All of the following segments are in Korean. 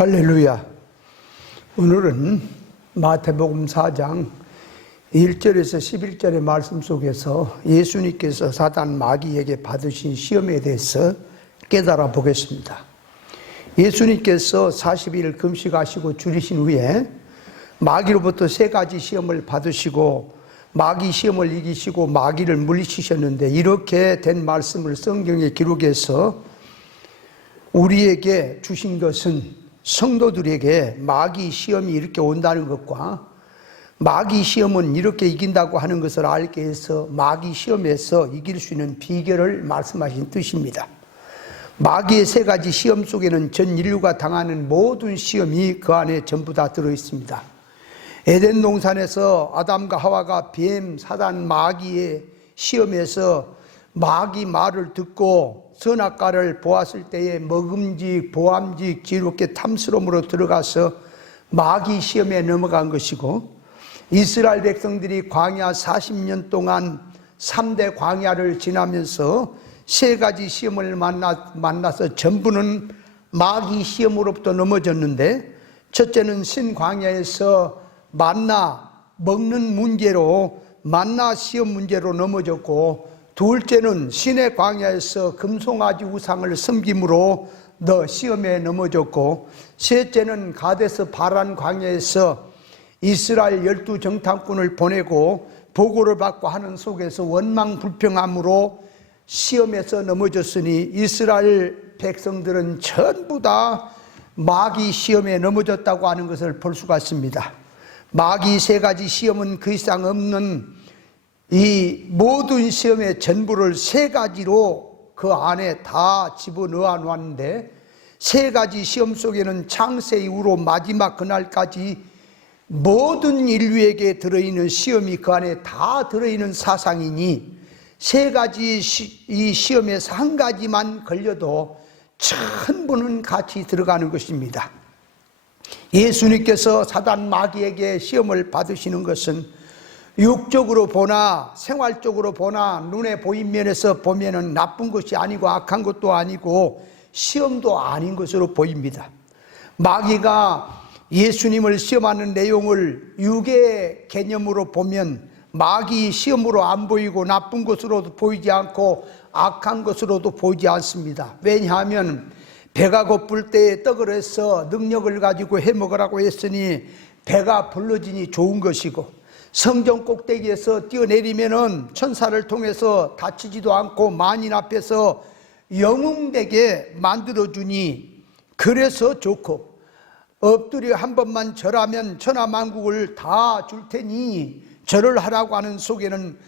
할렐루야. 오늘은 마태복음 4장 1절에서 11절의 말씀 속에서 예수님께서 사단 마귀에게 받으신 시험에 대해서 깨달아 보겠습니다. 예수님께서 40일 금식하시고 줄이신 후에 마귀로부터 3가지 시험을 받으시고 마귀 시험을 이기시고 마귀를 물리치셨는데, 이렇게 된 말씀을 성경에 기록해서 우리에게 주신 것은 성도들에게 마귀 시험이 이렇게 온다는 것과 마귀 시험은 이렇게 이긴다고 하는 것을 알게 해서 마귀 시험에서 이길 수 있는 비결을 말씀하신 뜻입니다. 마귀의 3가지 시험 속에는 전 인류가 당하는 모든 시험이 그 안에 전부 다 들어있습니다. 에덴 동산에서 아담과 하와가 뱀, 사단, 마귀의 시험에서 마귀 말을 듣고 선악과를 보았을 때에 먹음직, 보암직, 지롭게 탐스러움으로 들어가서 마귀 시험에 넘어간 것이고, 이스라엘 백성들이 광야 40년 동안 3대 광야를 지나면서 3가지 시험을 만나서 전부는 마귀 시험으로부터 넘어졌는데, 첫째는 신광야에서 만나 먹는 문제로 만나 시험 문제로 넘어졌고, 둘째는 신의 광야에서 금송아지 우상을 섬김으로 시험에 넘어졌고, 셋째는 가데스 바란 광야에서 이스라엘 12정탐꾼을 보내고 보고를 받고 하는 속에서 원망불평함으로 시험에서 넘어졌으니, 이스라엘 백성들은 전부 다 마귀 시험에 넘어졌다고 하는 것을 볼 수가 있습니다. 마귀 3가지 시험은 그 이상 없는 이 모든 시험의 전부를 3가지로 그 안에 다 집어넣어 놓았는데, 3가지 시험 속에는 창세 이후로 마지막 그날까지 모든 인류에게 들어있는 시험이 그 안에 다 들어있는 사상이니, 3가지 이 시험에서 1가지만 걸려도 전부는 같이 들어가는 것입니다. 예수님께서 사단 마귀에게 시험을 받으시는 것은 육적으로 보나 생활적으로 보나 눈에 보인 면에서 보면은 나쁜 것이 아니고 악한 것도 아니고 시험도 아닌 것으로 보입니다. 마귀가 예수님을 시험하는 내용을 육의 개념으로 보면 마귀 시험으로 안 보이고 나쁜 것으로도 보이지 않고 악한 것으로도 보이지 않습니다. 왜냐하면 배가 고플 때에 떡을 해서 능력을 가지고 해먹으라고 했으니 배가 불러지니 좋은 것이고, 성전 꼭대기에서 뛰어내리면은 천사를 통해서 다치지도 않고 만인 앞에서 영웅되게 만들어주니 그래서 좋고, 엎드려 한 번만 절하면 천하만국을 다 줄 테니 절을 하라고 하는 속에는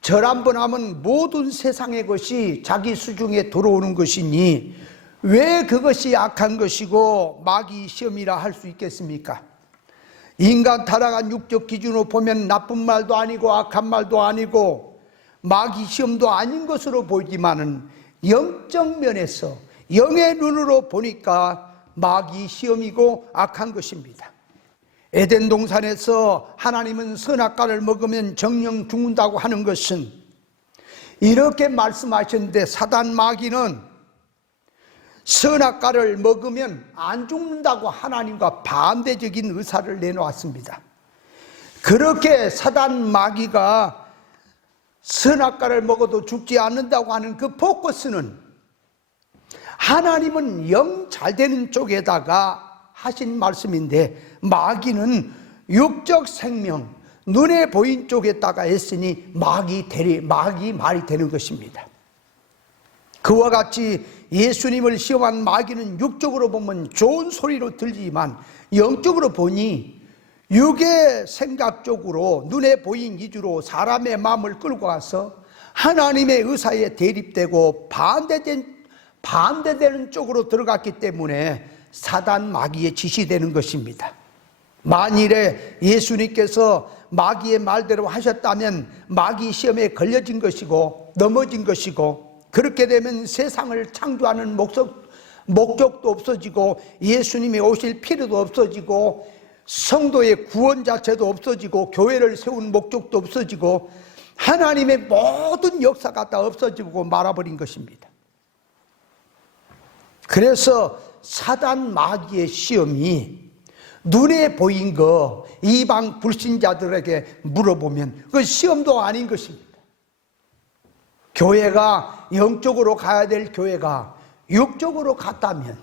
절 한 번 하면 모든 세상의 것이 자기 수중에 들어오는 것이니 왜 그것이 악한 것이고 마귀 시험이라 할 수 있겠습니까? 인간 타락한 육적 기준으로 보면 나쁜 말도 아니고 악한 말도 아니고 마귀 시험도 아닌 것으로 보이지만은 영적 면에서 영의 눈으로 보니까 마귀 시험이고 악한 것입니다. 에덴 동산에서 하나님은 선악과를 먹으면 정령 죽는다고 하는 것은 이렇게 말씀하셨는데, 사단 마귀는 선악과를 먹으면 안 죽는다고 하나님과 반대적인 의사를 내놓았습니다. 그렇게 사단 마귀가 선악과를 먹어도 죽지 않는다고 하는 그 포커스는 하나님은 영 잘 되는 쪽에다가 하신 말씀인데, 마귀는 육적 생명, 눈에 보인 쪽에다가 했으니 마귀 말이 되는 것입니다. 그와 같이 예수님을 시험한 마귀는 육적으로 보면 좋은 소리로 들리지만 영적으로 보니 육의 생각적으로 눈에 보인 기주로 사람의 마음을 끌고 가서 하나님의 의사에 대립되고 반대되는 쪽으로 들어갔기 때문에 사단 마귀에 지시되는 것입니다. 만일에 예수님께서 마귀의 말대로 하셨다면 마귀 시험에 걸려진 것이고 넘어진 것이고, 그렇게 되면 세상을 창조하는 목적도 없어지고 예수님이 오실 필요도 없어지고 성도의 구원 자체도 없어지고 교회를 세운 목적도 없어지고 하나님의 모든 역사가 다 없어지고 말아버린 것입니다. 그래서 사단 마귀의 시험이 눈에 보인 거 이방 불신자들에게 물어보면 그 시험도 아닌 것입니다. 교회가 영적으로 가야 될 교회가 육적으로 갔다면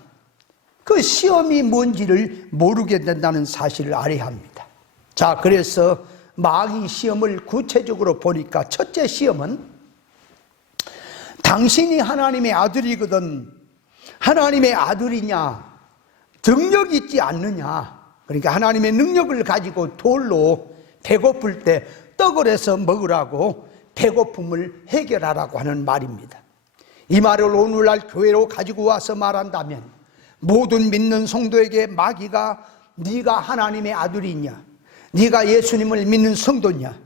그 시험이 뭔지를 모르게 된다는 사실을 알아야 합니다. 자, 그래서 마귀 시험을 구체적으로 보니까 첫째 시험은 당신이 하나님의 아들이거든 하나님의 아들이냐, 능력 있지 않느냐. 그러니까 하나님의 능력을 가지고 돌로 배고플 때 떡을 해서 먹으라고 배고픔을 해결하라고 하는 말입니다. 이 말을 오늘날 교회로 가지고 와서 말한다면 모든 믿는 성도에게 마귀가 네가 하나님의 아들이냐, 네가 예수님을 믿는 성도냐,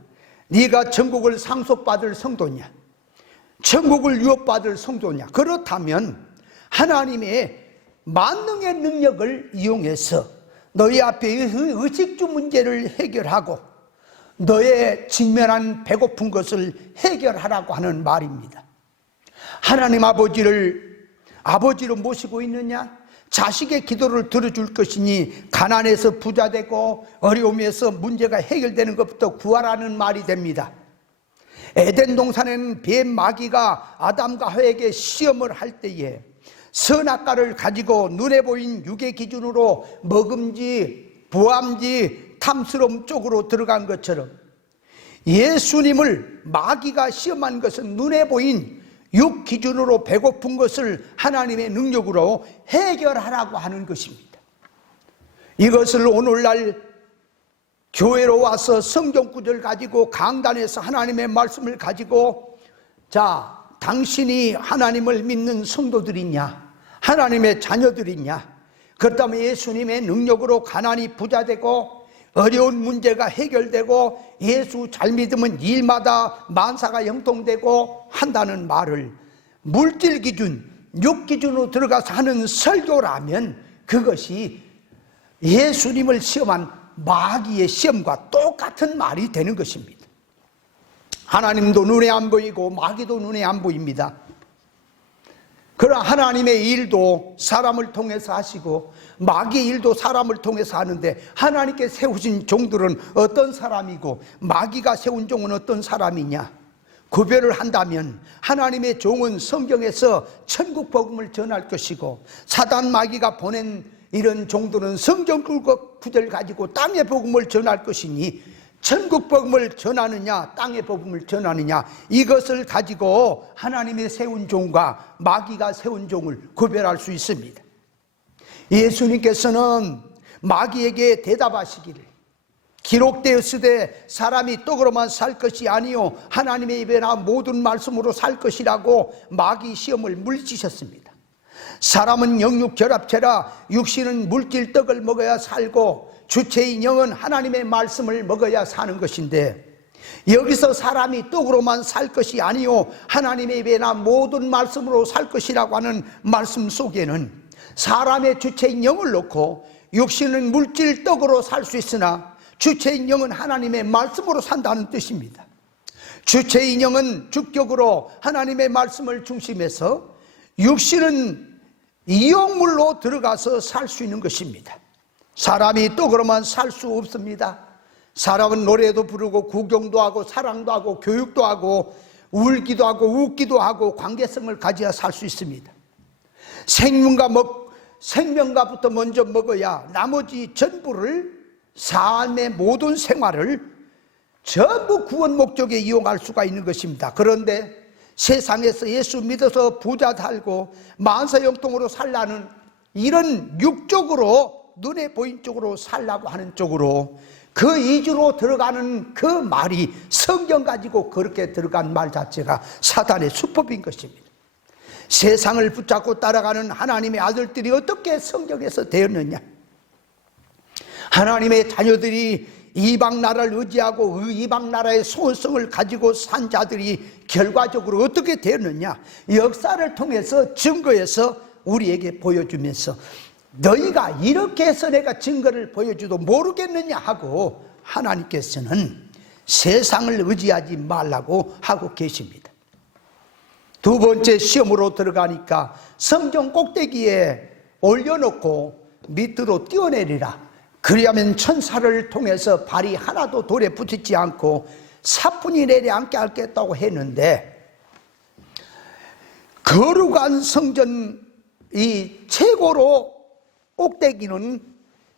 네가 천국을 상속받을 성도냐, 천국을 유업받을 성도냐, 그렇다면 하나님의 만능의 능력을 이용해서 너희 앞에 의식주 문제를 해결하고 너의 직면한 배고픈 것을 해결하라고 하는 말입니다. 하나님 아버지를 아버지로 모시고 있느냐? 자식의 기도를 들어줄 것이니 가난해서 부자 되고 어려움에서 문제가 해결되는 것부터 구하라는 말이 됩니다. 에덴 동산에는 뱀 마귀가 아담과 하와에게 시험을 할 때에 선악과를 가지고 눈에 보인 육의 기준으로 먹음지, 부함지, 탐스러움 쪽으로 들어간 것처럼 예수님을 마귀가 시험한 것은 눈에 보인 육 기준으로 배고픈 것을 하나님의 능력으로 해결하라고 하는 것입니다. 이것을 오늘날 교회로 와서 성경 구절 가지고 강단에서 하나님의 말씀을 가지고 자, 당신이 하나님을 믿는 성도들이냐, 하나님의 자녀들이냐, 그렇다면 예수님의 능력으로 가난이 부자되고 어려운 문제가 해결되고 예수 잘 믿으면 일마다 만사가 형통되고 한다는 말을 물질 기준, 육 기준으로 들어가서 하는 설교라면 그것이 예수님을 시험한 마귀의 시험과 똑같은 말이 되는 것입니다. 하나님도 눈에 안 보이고 마귀도 눈에 안 보입니다. 그러나 하나님의 일도 사람을 통해서 하시고 마귀의 일도 사람을 통해서 하는데 하나님께 세우신 종들은 어떤 사람이고 마귀가 세운 종은 어떤 사람이냐 구별을 한다면 하나님의 종은 성경에서 천국 복음을 전할 것이고 사단 마귀가 보낸 이런 종들은 성경 구절 가지고 땅의 복음을 전할 것이니 천국 복음을 전하느냐 땅의 복음을 전하느냐 이것을 가지고 하나님의 세운 종과 마귀가 세운 종을 구별할 수 있습니다. 예수님께서는 마귀에게 대답하시기를 기록되었으되 사람이 떡으로만 살 것이 아니요 하나님의 입에 나 모든 말씀으로 살 것이라고 마귀 시험을 물리치셨습니다. 사람은 영육 결합체라 육신은 물질 떡을 먹어야 살고 주체인 영은 하나님의 말씀을 먹어야 사는 것인데 여기서 사람이 떡으로만 살 것이 아니요 하나님의 입에 나 모든 말씀으로 살 것이라고 하는 말씀 속에는 사람의 주체인 영을 놓고 육신은 물질 떡으로 살 수 있으나 주체인 영은 하나님의 말씀으로 산다는 뜻입니다. 주체인 영은 주격으로 하나님의 말씀을 중심해서 육신은 이용물로 들어가서 살 수 있는 것입니다. 사람이 떡으로만 살 수 없습니다. 사람은 노래도 부르고 구경도 하고 사랑도 하고 교육도 하고 울기도 하고 웃기도 하고 관계성을 가져야 살 수 있습니다. 생명과부터 먼저 먹어야 나머지 전부를 삶의 모든 생활을 전부 구원 목적에 이용할 수가 있는 것입니다. 그런데 세상에서 예수 믿어서 부자 살고 만사형통으로 살라는 이런 육적으로 눈에 보인 쪽으로 살라고 하는 쪽으로 그 이주로 들어가는 그 말이 성경 가지고 그렇게 들어간 말 자체가 사단의 수법인 것입니다. 세상을 붙잡고 따라가는 하나님의 아들들이 어떻게 성경에서 되었느냐? 하나님의 자녀들이 이방 나라를 의지하고 이방 나라의 소원성을 가지고 산 자들이 결과적으로 어떻게 되었느냐? 역사를 통해서 증거해서 우리에게 보여주면서 너희가 이렇게 해서 내가 증거를 보여줘도 모르겠느냐 하고 하나님께서는 세상을 의지하지 말라고 하고 계십니다. 두 번째 시험으로 들어가니까 성경 꼭대기에 올려놓고 밑으로 띄어내리라. 그리하면 천사를 통해서 발이 하나도 돌에 붙이지 않고 사뿐히 내려앉게 하겠다고 했는데, 거룩한 성전 이 최고로 꼭대기는,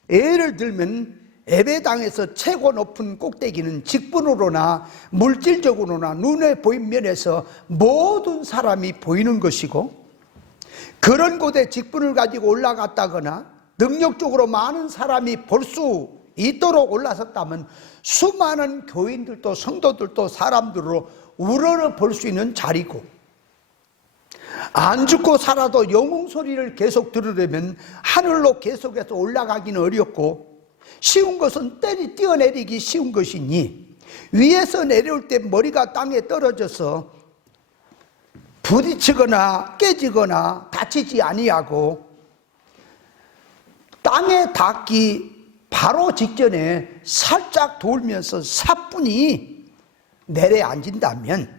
예를 들면 예배당에서 최고 높은 꼭대기는 직분으로나 물질적으로나 눈에 보인 면에서 모든 사람이 보이는 것이고, 그런 곳에 직분을 가지고 올라갔다거나 능력적으로 많은 사람이 볼 수 있도록 올라섰다면 수많은 교인들도 성도들도 사람들로 우러러 볼 수 있는 자리고, 안 죽고 살아도 영웅 소리를 계속 들으려면 하늘로 계속해서 올라가기는 어렵고, 쉬운 것은 뛰어내리기 쉬운 것이니 위에서 내려올 때 머리가 땅에 떨어져서 부딪히거나 깨지거나 다치지 아니하고 땅에 닿기 바로 직전에 살짝 돌면서 사뿐히 내려앉는다면,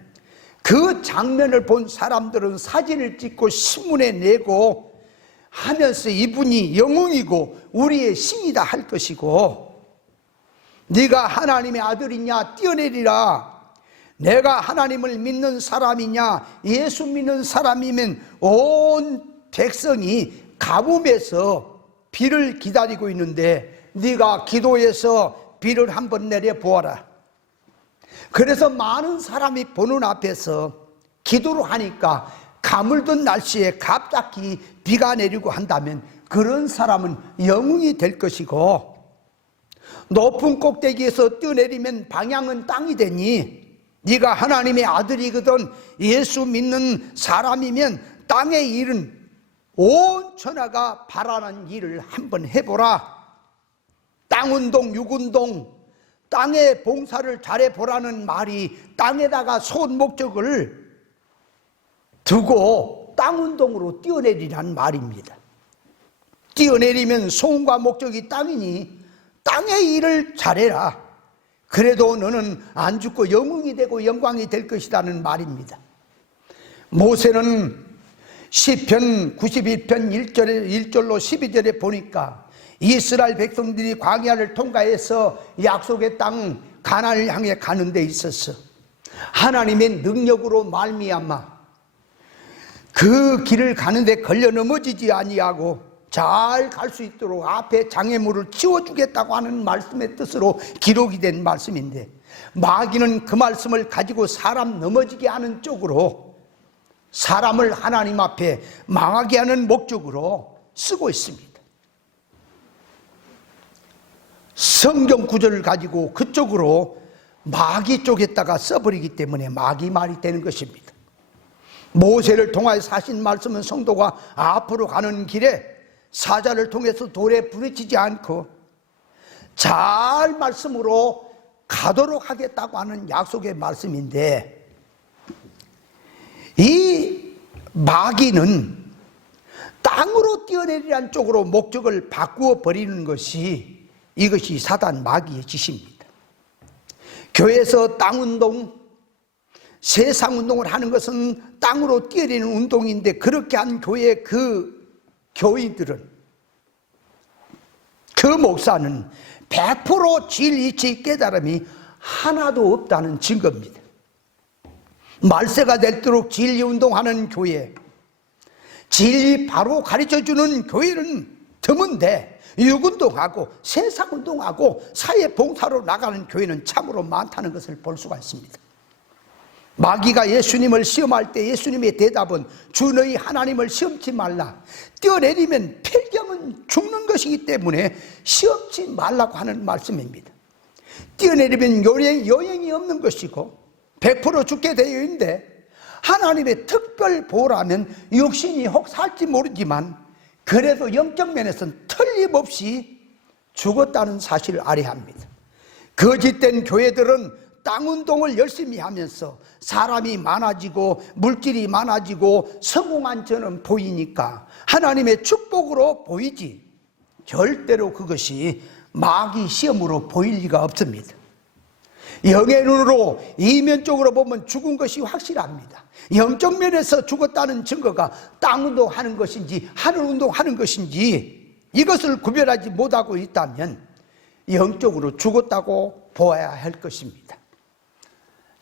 그 장면을 본 사람들은 사진을 찍고 신문에 내고 하면서 이분이 영웅이고 우리의 신이다 할 것이고, 네가 하나님의 아들이냐 뛰어내리라. 내가 하나님을 믿는 사람이냐, 예수 믿는 사람이면 온 백성이 가뭄에서 비를 기다리고 있는데 네가 기도해서 비를 한번 내려 보아라. 그래서 많은 사람이 보는 앞에서 기도를 하니까 가물던 날씨에 갑자기 비가 내리고 한다면 그런 사람은 영웅이 될 것이고, 높은 꼭대기에서 뛰어내리면 방향은 땅이 되니 네가 하나님의 아들이거든 예수 믿는 사람이면 땅에 일은 온 천하가 바라는 일을 한번 해보라. 땅운동 육운동, 땅에 봉사를 잘해보라는 말이 땅에다가 쏜 목적을 두고 땅운동으로 뛰어내리라는 말입니다. 뛰어내리면 소원과 목적이 땅이니 땅의 일을 잘해라. 그래도 너는 안 죽고 영웅이 되고 영광이 될 것이라는 말입니다. 모세는 시편 91편 1절로 12절에 보니까 이스라엘 백성들이 광야를 통과해서 약속의 땅 가나안을 향해 가는 데 있어서 하나님의 능력으로 말미암아 그 길을 가는데 걸려 넘어지지 아니하고 잘 갈 수 있도록 앞에 장애물을 치워주겠다고 하는 말씀의 뜻으로 기록이 된 말씀인데, 마귀는 그 말씀을 가지고 사람 넘어지게 하는 쪽으로, 사람을 하나님 앞에 망하게 하는 목적으로 쓰고 있습니다. 성경 구절을 가지고 그쪽으로 마귀 쪽에다가 써버리기 때문에 마귀 말이 되는 것입니다. 모세를 통하여 하신 말씀은 성도가 앞으로 가는 길에 사자를 통해서 돌에 부딪히지 않고 잘 말씀으로 가도록 하겠다고 하는 약속의 말씀인데, 이 마귀는 땅으로 뛰어내리라는 쪽으로 목적을 바꾸어 버리는 것이, 이것이 사단 마귀의 짓입니다. 교회에서 땅운동, 세상운동을 하는 것은 땅으로 뛰어내리는 운동인데, 그렇게 한 교회의 그 교인들은, 그 목사는 100% 진리치 깨달음이 하나도 없다는 증거입니다. 말세가 될도록 진리 운동하는 교회, 진리 바로 가르쳐주는 교회는 드문데 육운동하고 세상운동하고 사회봉사로 나가는 교회는 참으로 많다는 것을 볼 수가 있습니다. 마귀가 예수님을 시험할 때 예수님의 대답은 주 너희 하나님을 시험치 말라. 뛰어내리면 필경은 죽는 것이기 때문에 시험치 말라고 하는 말씀입니다. 뛰어내리면 요행이 없는 것이고 100% 죽게 되어 있는데, 하나님의 특별 보호라면 육신이 혹 살지 모르지만 그래도 영적 면에서는 틀림없이 죽었다는 사실을 알아야 합니다. 거짓된 교회들은 땅운동을 열심히 하면서 사람이 많아지고 물질이 많아지고 성공한 저는 보이니까 하나님의 축복으로 보이지, 절대로 그것이 마귀 시험으로 보일 리가 없습니다. 영의 눈으로 이면적으로 보면 죽은 것이 확실합니다. 영적 면에서 죽었다는 증거가 땅 운동하는 것인지 하늘 운동하는 것인지 이것을 구별하지 못하고 있다면 영적으로 죽었다고 보아야 할 것입니다.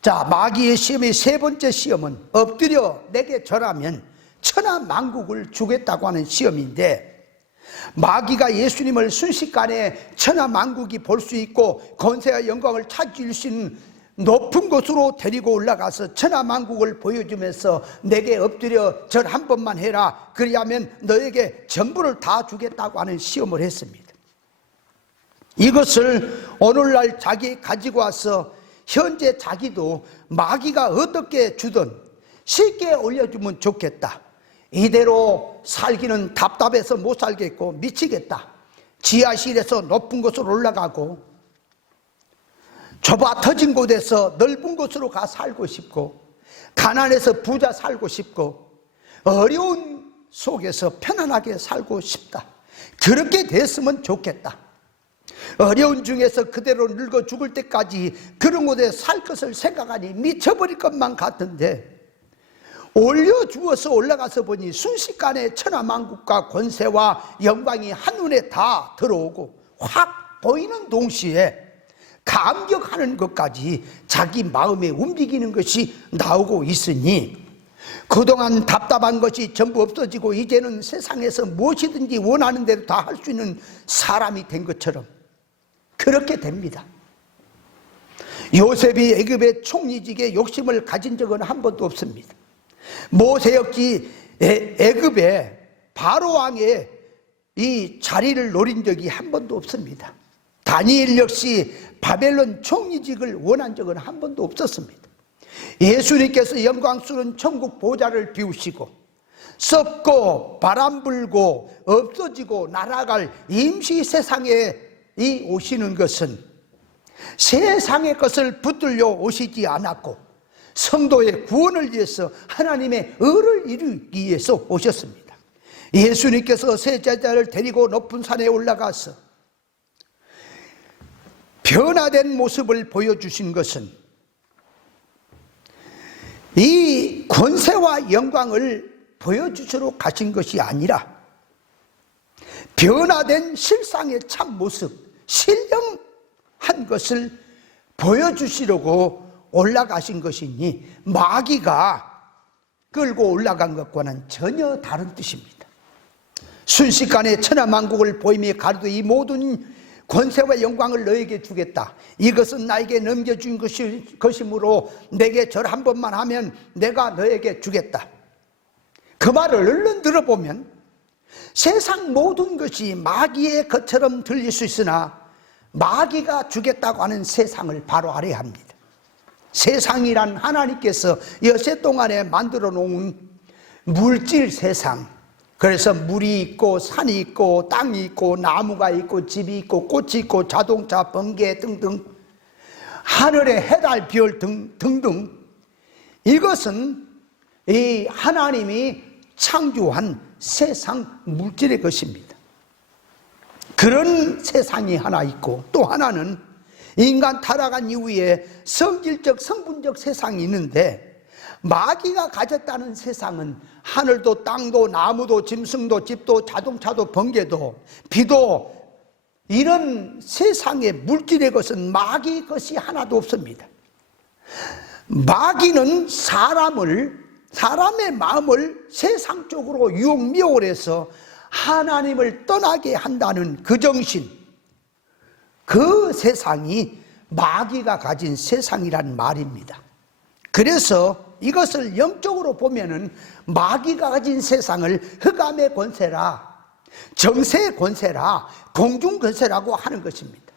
자, 마귀의 시험의 세 번째 시험은 엎드려 내게 절하면 천하 만국을 주겠다고 하는 시험인데, 마귀가 예수님을 순식간에 천하 만국이 볼 수 있고 권세와 영광을 차지할 수 있는 높은 곳으로 데리고 올라가서 천하 만국을 보여주면서 내게 엎드려 절 한 번만 해라, 그리하면 너에게 전부를 다 주겠다고 하는 시험을 했습니다. 이것을 오늘날 자기 가지고 와서 현재 자기도 마귀가 어떻게 주든 쉽게 올려주면 좋겠다, 이대로 살기는 답답해서 못 살겠고 미치겠다, 지하실에서 높은 곳으로 올라가고 좁아 터진 곳에서 넓은 곳으로 가 살고 싶고, 가난해서 부자 살고 싶고, 어려운 속에서 편안하게 살고 싶다, 그렇게 됐으면 좋겠다, 어려운 중에서 그대로 늙어 죽을 때까지 그런 곳에 살 것을 생각하니 미쳐버릴 것만 같은데, 올려주어서 올라가서 보니 순식간에 천하만국과 권세와 영광이 한눈에 다 들어오고 확 보이는 동시에 감격하는 것까지 자기 마음에 움직이는 것이 나오고 있으니, 그동안 답답한 것이 전부 없어지고 이제는 세상에서 무엇이든지 원하는 대로 다 할 수 있는 사람이 된 것처럼 그렇게 됩니다. 요셉이 애굽의 총리직에 욕심을 가진 적은 한 번도 없습니다. 모세 역시 애굽의 바로 왕의 이 자리를 노린 적이 한 번도 없습니다. 다니엘 역시 바벨론 총리직을 원한 적은 한 번도 없었습니다. 예수님께서 영광스러운 천국 보좌를 비우시고 썩고 바람 불고 없어지고 날아갈 임시 세상에 오시는 것은 세상의 것을 붙들려 오시지 않았고 성도의 구원을 위해서 하나님의 의를 이루기 위해서 오셨습니다. 예수님께서 세 제자를 데리고 높은 산에 올라가서 변화된 모습을 보여주신 것은 이 권세와 영광을 보여주시러 가신 것이 아니라 변화된 실상의 참 모습, 신령한 것을 보여주시려고 올라가신 것이니 마귀가 끌고 올라간 것과는 전혀 다른 뜻입니다. 순식간에 천하만국을 보이며 가로되 이 모든 권세와 영광을 너에게 주겠다, 이것은 나에게 넘겨준 것이므로 내게 절 한 번만 하면 내가 너에게 주겠다. 그 말을 얼른 들어보면 세상 모든 것이 마귀의 것처럼 들릴 수 있으나 마귀가 주겠다고 하는 세상을 바로 알아야 합니다. 세상이란 하나님께서 여세 동안에 만들어 놓은 물질 세상, 그래서 물이 있고 산이 있고 땅이 있고 나무가 있고 집이 있고 꽃이 있고 자동차, 번개 등등 하늘의 해달, 별 등등, 이것은 이 하나님이 창조한 세상 물질의 것입니다. 그런 세상이 하나 있고 또 하나는 인간 타락한 이후에 성질적 성분적 세상이 있는데, 마귀가 가졌다는 세상은 하늘도 땅도 나무도 짐승도 집도 자동차도 번개도 비도, 이런 세상의 물질의 것은 마귀 것이 하나도 없습니다. 마귀는 사람의 마음을 세상 쪽으로 유혹 미혹을 해서 하나님을 떠나게 한다는 그 정신, 그 세상이 마귀가 가진 세상이란 말입니다. 그래서 이것을 영적으로 보면은 마귀가 가진 세상을 흑암의 권세라, 정세의 권세라, 공중 권세라고 하는 것입니다.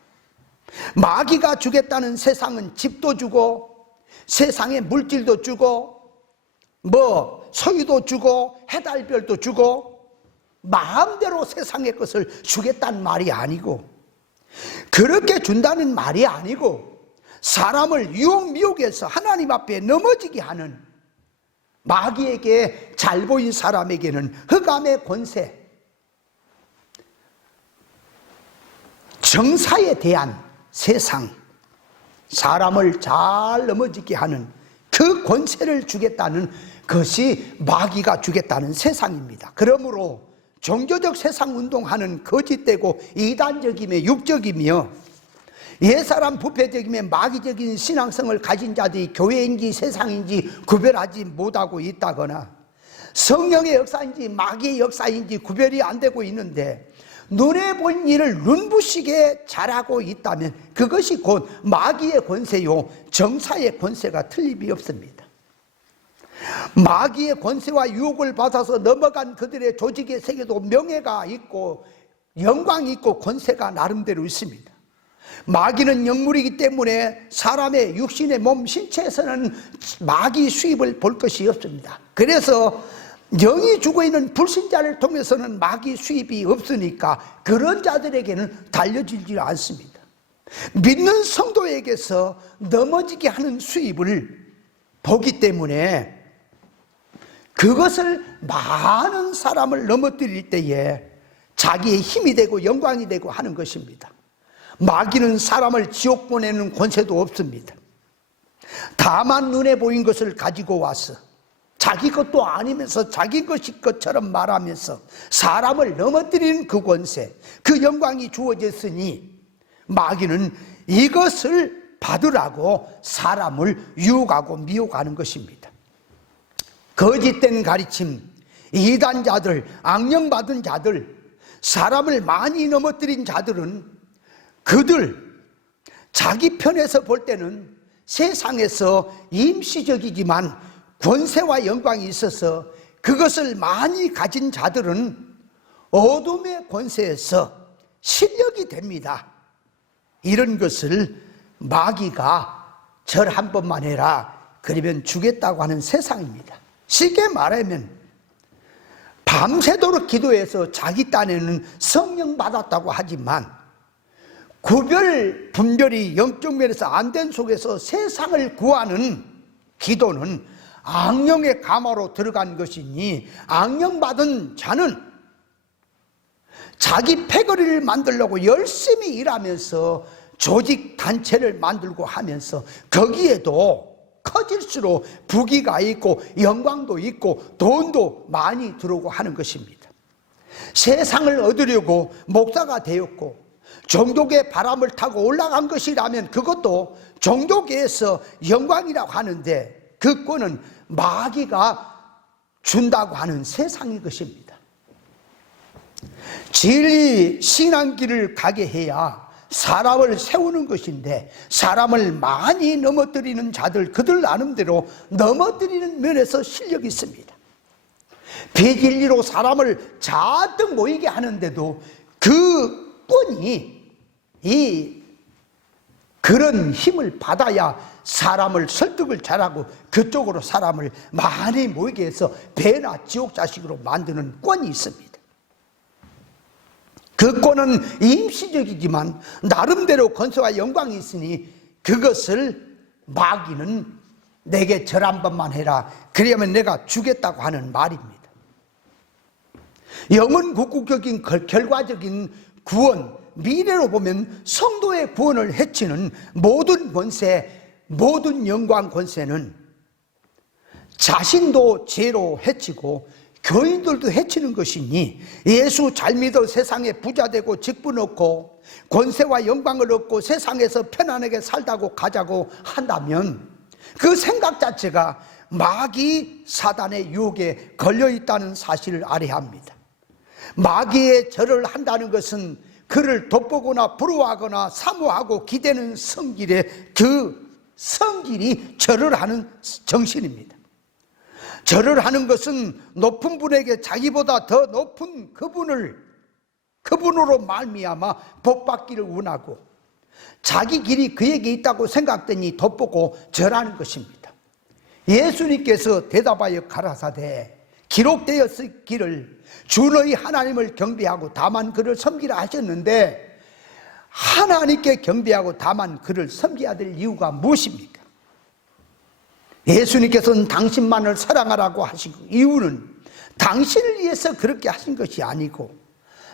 마귀가 주겠다는 세상은 집도 주고 세상의 물질도 주고 소유도 주고 해달별도 주고 마음대로 세상의 것을 주겠다는 말이 아니고, 그렇게 준다는 말이 아니고 사람을 유혹 미혹해서 하나님 앞에 넘어지게 하는, 마귀에게 잘 보인 사람에게는 흑암의 권세, 정사에 대한 세상, 사람을 잘 넘어지게 하는 그 권세를 주겠다는 것이 마귀가 주겠다는 세상입니다. 그러므로 종교적 세상 운동하는 거짓되고 이단적이며 육적이며 옛사람 부패적이며 마귀적인 신앙성을 가진 자들이 교회인지 세상인지 구별하지 못하고 있다거나 성령의 역사인지 마귀의 역사인지 구별이 안 되고 있는데 눈에 보이는 일을 눈부시게 잘하고 있다면 그것이 곧 마귀의 권세요 정사의 권세가 틀림이 없습니다. 마귀의 권세와 유혹을 받아서 넘어간 그들의 조직의 세계도 명예가 있고 영광이 있고 권세가 나름대로 있습니다. 마귀는 영물이기 때문에 사람의 육신의 몸 신체에서는 마귀 수입을 볼 것이 없습니다. 그래서 영이 죽어있는 불신자를 통해서는 마귀 수입이 없으니까 그런 자들에게는 달려지지 않습니다. 믿는 성도에게서 넘어지게 하는 수입을 보기 때문에 그것을 많은 사람을 넘어뜨릴 때에 자기의 힘이 되고 영광이 되고 하는 것입니다. 마귀는 사람을 지옥 보내는 권세도 없습니다. 다만 눈에 보인 것을 가지고 와서 자기 것도 아니면서 자기 것이 것처럼 말하면서 사람을 넘어뜨리는 그 권세, 그 영광이 주어졌으니 마귀는 이것을 받으라고 사람을 유혹하고 미혹하는 것입니다. 거짓된 가르침, 이단자들, 악령받은 자들, 사람을 많이 넘어뜨린 자들은 그들 자기 편에서 볼 때는 세상에서 임시적이지만 권세와 영광이 있어서 그것을 많이 가진 자들은 어둠의 권세에서 실력이 됩니다. 이런 것을 마귀가 절 한 번만 해라 그러면 주겠다고 하는 세상입니다. 쉽게 말하면 밤새도록 기도해서 자기 딴에는 성령 받았다고 하지만 구별 분별이 영적 면에서 안 된 속에서 세상을 구하는 기도는 악령의 가마로 들어간 것이니 악령 받은 자는 자기 패거리를 만들려고 열심히 일하면서 조직 단체를 만들고 하면서 거기에도 커질수록 부귀가 있고 영광도 있고 돈도 많이 들어오고 하는 것입니다. 세상을 얻으려고 목사가 되었고 종교계의 바람을 타고 올라간 것이라면 그것도 종교계에서 영광이라고 하는데 그 권은 마귀가 준다고 하는 세상의 것입니다. 진리 신앙길을 가게 해야 사람을 세우는 것인데 사람을 많이 넘어뜨리는 자들 그들 나름대로 넘어뜨리는 면에서 실력이 있습니다. 비진리로 사람을 잔뜩 모이게 하는데도 그 꾼이 그런 힘을 받아야 사람을 설득을 잘하고 그쪽으로 사람을 많이 모이게 해서 배나 지옥 자식으로 만드는 꾼이 있습니다. 그 꾼은 임시적이지만 나름대로 권세와 영광이 있으니 그것을 마귀는 내게 절 한 번만 해라 그러면 내가 주겠다고 하는 말입니다. 영은 궁극적인 결과적인 구원, 미래로 보면 성도의 구원을 해치는 모든 권세, 모든 영광 권세는 자신도 죄로 해치고 교인들도 해치는 것이니 예수 잘 믿어 세상에 부자 되고 직분 얻고 권세와 영광을 얻고 세상에서 편안하게 살다고 가자고 한다면 그 생각 자체가 마귀 사단의 유혹에 걸려 있다는 사실을 알아야 합니다. 마귀의 절을 한다는 것은 그를 돋보거나 부러워하거나 사모하고 기대는 성길에 그 성길이 절을 하는 정신입니다. 절을 하는 것은 높은 분에게 자기보다 더 높은 그분으로 말미암아 복받기를 원하고 자기 길이 그에게 있다고 생각되니 돋보고 절하는 것입니다. 예수님께서 대답하여 가라사대 기록되었기를 주 너희 하나님을 경배하고 다만 그를 섬기라 하셨는데 하나님께 경배하고 다만 그를 섬겨야 될 이유가 무엇입니까? 예수님께서는 당신만을 사랑하라고 하신 이유는 당신을 위해서 그렇게 하신 것이 아니고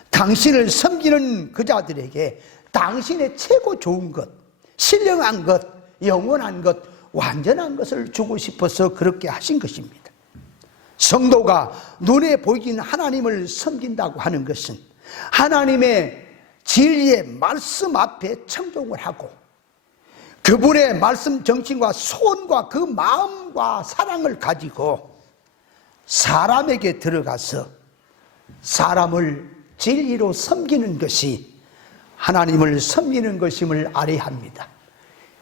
당신을 섬기는 그 자들에게 당신의 최고 좋은 것, 신령한 것, 영원한 것, 완전한 것을 주고 싶어서 그렇게 하신 것입니다. 성도가 눈에 보이는 하나님을 섬긴다고 하는 것은 하나님의 진리의 말씀 앞에 청종을 하고 그분의 말씀 정신과 소원과 그 마음과 사랑을 가지고 사람에게 들어가서 사람을 진리로 섬기는 것이 하나님을 섬기는 것임을 알아야 합니다.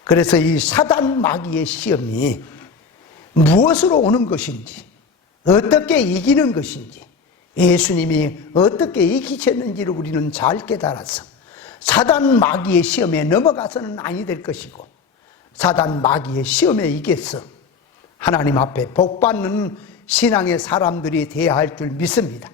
그래서 이 사단 마귀의 시험이 무엇으로 오는 것인지, 어떻게 이기는 것인지, 예수님이 어떻게 이기셨는지를 우리는 잘 깨달아서 사단 마귀의 시험에 넘어가서는 아니 될 것이고, 사단 마귀의 시험에 이겨서 하나님 앞에 복받는 신앙의 사람들이 되어야 할 줄 믿습니다.